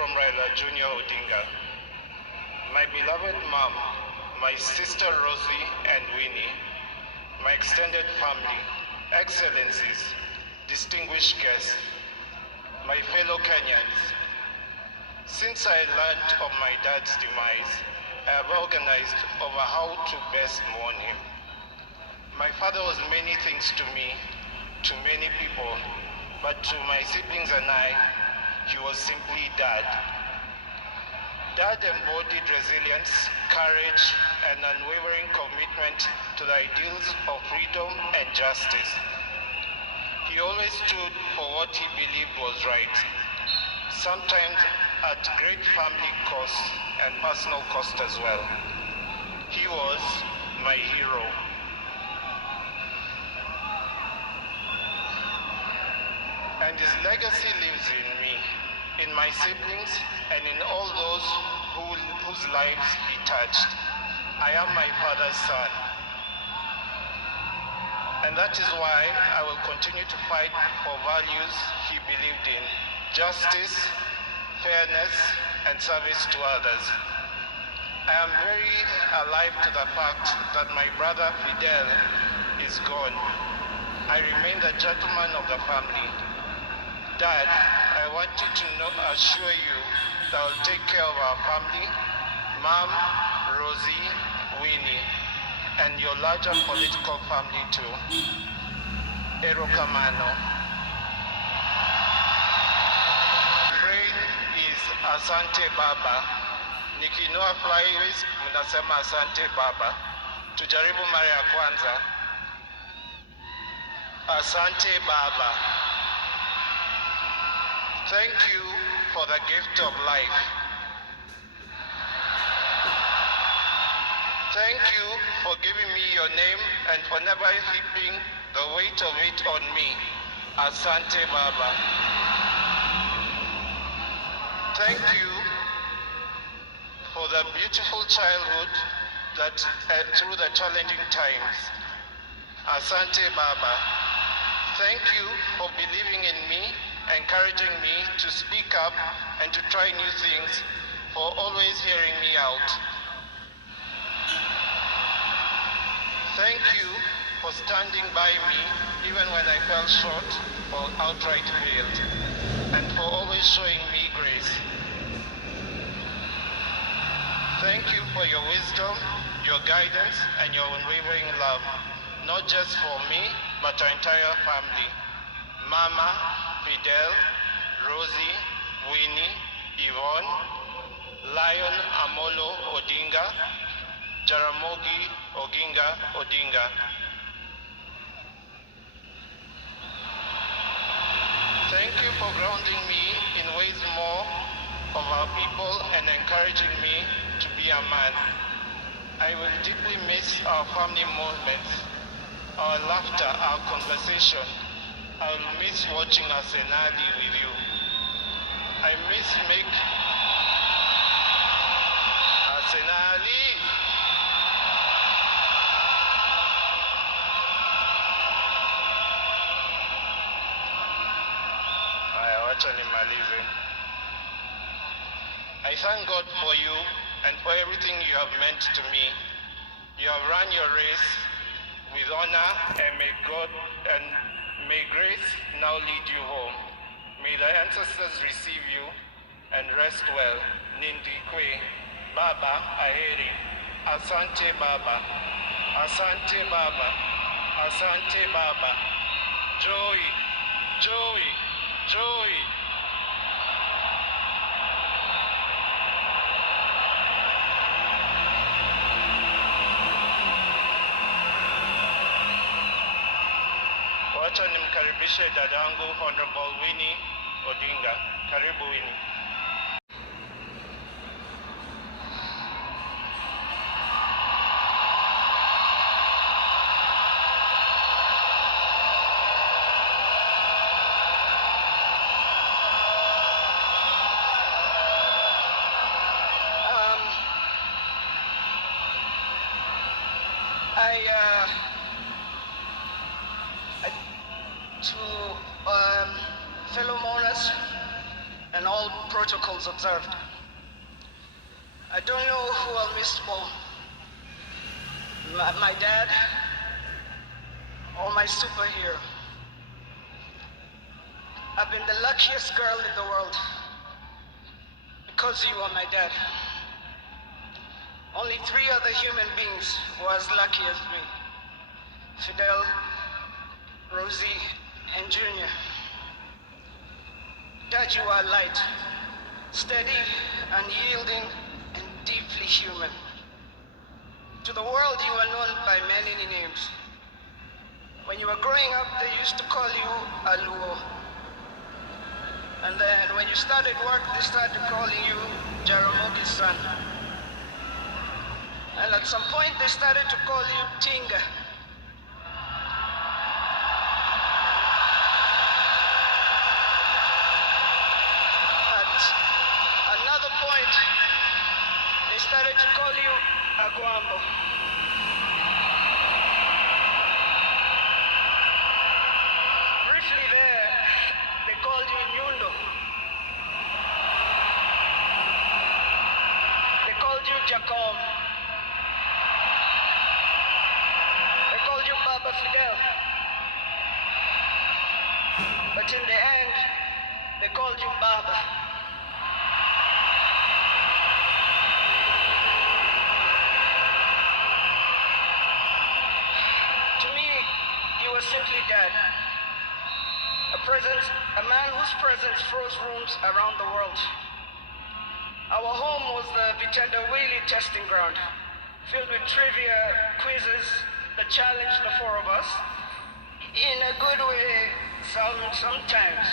from Raila Odinga. My beloved mom, my sister Rosie and Winnie, my extended family, excellencies, distinguished guests, my fellow Kenyans. Since I learned of my dad's demise, I have organized over how to best mourn him. My father was many things to me, to many people, but to my siblings and I, he was simply Dad. Dad embodied resilience, courage, and unwavering commitment to the ideals of freedom and justice. He always stood for what he believed was right, sometimes at great family cost and personal cost as well. He was my hero. And his legacy lives in me, in my siblings, and in all those whose lives he touched. I am my father's son. And that is why I will continue to fight for values he believed in: justice, fairness, and service to others. I am very alive to the fact that my brother Fidel is gone. I remain the gentleman of the family. Dad, I want you to assure you that I'll take care of our family, Mom, Rosie, Winnie, and your larger political family too. Erokamano. Phrase is Asante Baba. Nikinua flyways, mnasema Asante Baba. Tujaribu mara ya kwanza. Asante Baba. Thank you for the gift of life. Thank you for giving me your name and for never heaping the weight of it on me. Asante Baba. Thank you for the beautiful childhood that through the challenging times. Asante Baba. Thank you for believing in me, encouraging me to speak up and to try new things, for always hearing me out. Thank you for standing by me even when I fell short or outright failed, and for always showing me grace. Thank you for your wisdom, your guidance, and your unwavering love, not just for me, but our entire family. Mama, Fidel, Rosie, Winnie, Yvonne, Lion Amolo Odinga, Jaramogi Oginga Odinga. Thank you for grounding me in ways more of our people and encouraging me to be a man. I will deeply miss our family moments, our laughter, our conversation. I will miss watching Arsenali with you. I miss Arsenali. Wacha nimalize. I thank God for you and for everything you have meant to me. You have run your race with honor, and may grace now lead you home. May the ancestors receive you and rest well. Nindikwe, Baba Aheri, Asante Baba, Asante Baba, Asante Baba, Joy, Joy, Joy. Wacha nimkaribishe dadangu Honorable Winnie Odinga. Karibu Winnie. To fellow mourners and all protocols observed. I don't know who I'll miss more, my dad or my superhero. I've been the luckiest girl in the world because you are my dad. Only 3 other human beings were as lucky as me: Fidel, Rosie, and Junior. Dad, you are light, steady, unyielding, and deeply human. To the world, you are known by many names. When you were growing up, they used to call you Aluo. And then when you started work, they started calling you Jaramogi's son. And at some point, they started to call you Tinga. At another point, they started to call you Aguambo. Briefly there, they called you Nyundo. They called you Jacob. They called you Baba Fidel. But in the end, they called you Baba. To me, you were simply Dad. A man whose presence froze rooms around the world. Our home was the Vitendawili testing ground, filled with trivia, quizzes that challenged the 4 of us, in a good way, sometimes.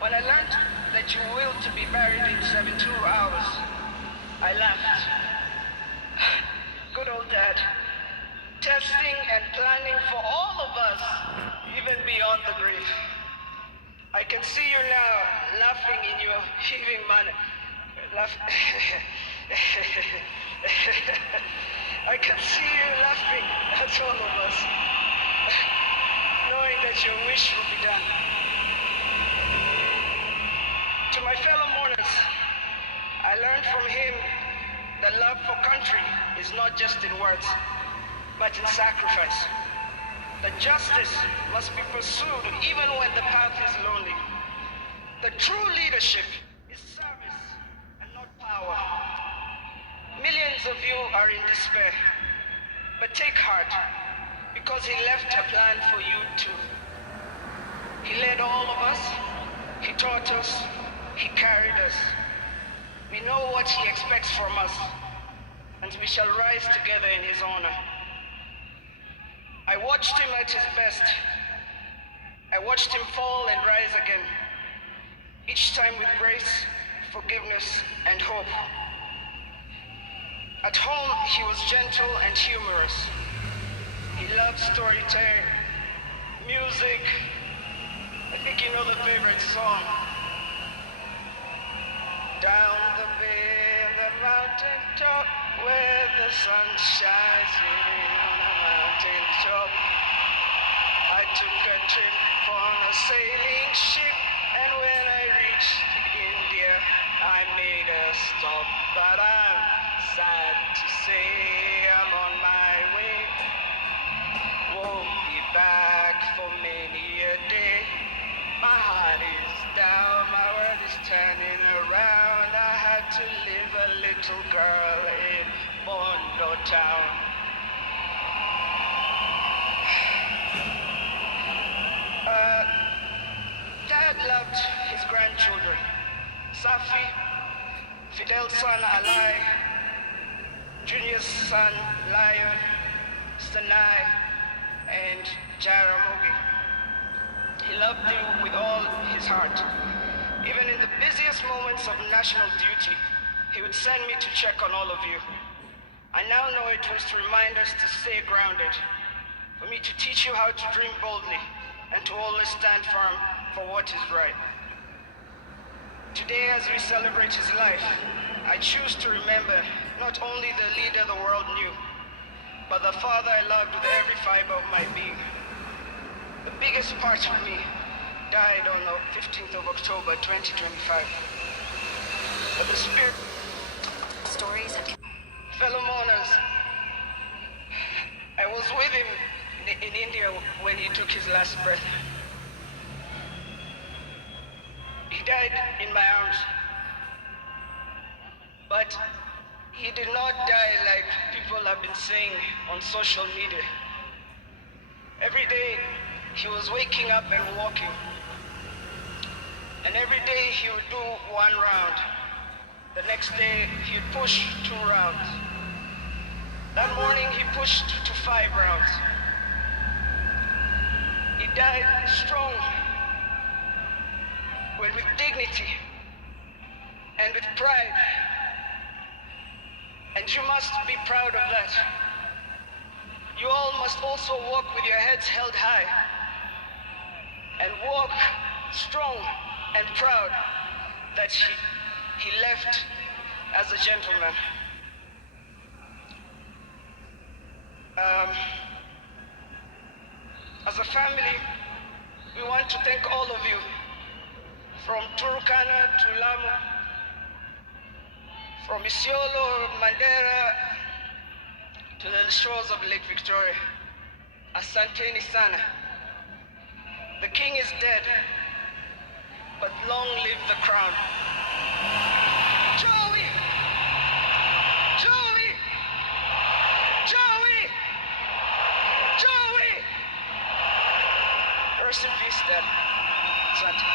When I learned that you willed to be buried in 72 hours, I laughed. Good old Dad. Testing and planning for all of us, even beyond the grave. I can see you now, laughing in your heaving manner. I can see you laughing at all of us, knowing that your wish will be done. To my fellow mourners, I learned from him that love for country is not just in words, but in sacrifice. That justice must be pursued even when the path is lonely. The true leadership is service and not power. Millions of you are in despair, but take heart, because he left a plan for you too. He led all of us, he taught us, he carried us. We know what he expects from us, and we shall rise together in his honor. I watched him at his best. I watched him fall and rise again, each time with grace, forgiveness, and hope. At home, he was gentle and humorous. He loved storytelling, music. I think you know the favorite song. Down the bay in the mountain top, where the sun shines on a mountain top. I took a trip on a sailing ship, and when I reached India, I made a stop. But I'm sad to say I'm on my way. Won't be back for many a day. My heart is down, my world is turning around. I had to leave a little girl in Bondo town. Dad loved his grandchildren. Safi, Fidel's son Alai, Junior's son Lion, Sanai, and Jaramogi. He loved you with all his heart. Even in the busiest moments of national duty, he would send me to check on all of you. I now know it was to remind us to stay grounded, for me to teach you how to dream boldly, and to always stand firm for what is right. Today, as we celebrate his life, I choose to remember not only the leader the world knew, but the father I loved with every fiber of my being. The biggest part of me, died on the 15th of October 2025. But the spirit, Stories and fellow mourners, I was with him in India when he took his last breath. He died in my arms. But he did not die like people have been saying on social media. Every day he was waking up and walking. And every day he would do 1 round. The next day he'd push 2 rounds. That morning he pushed to 5 rounds. He died strong, but with dignity and with pride. And you must be proud of that. You all must also walk with your heads held high and walk strong and proud that he left as a gentleman. As a family, we want to thank all of you, from Turkana to Lamu, from Isiolo, Mandera, to the shores of Lake Victoria. Asanteni sana. The king is dead, but long live the crown. Joey! Joey! Joey! Joey! Rest in peace, Dad. Asante.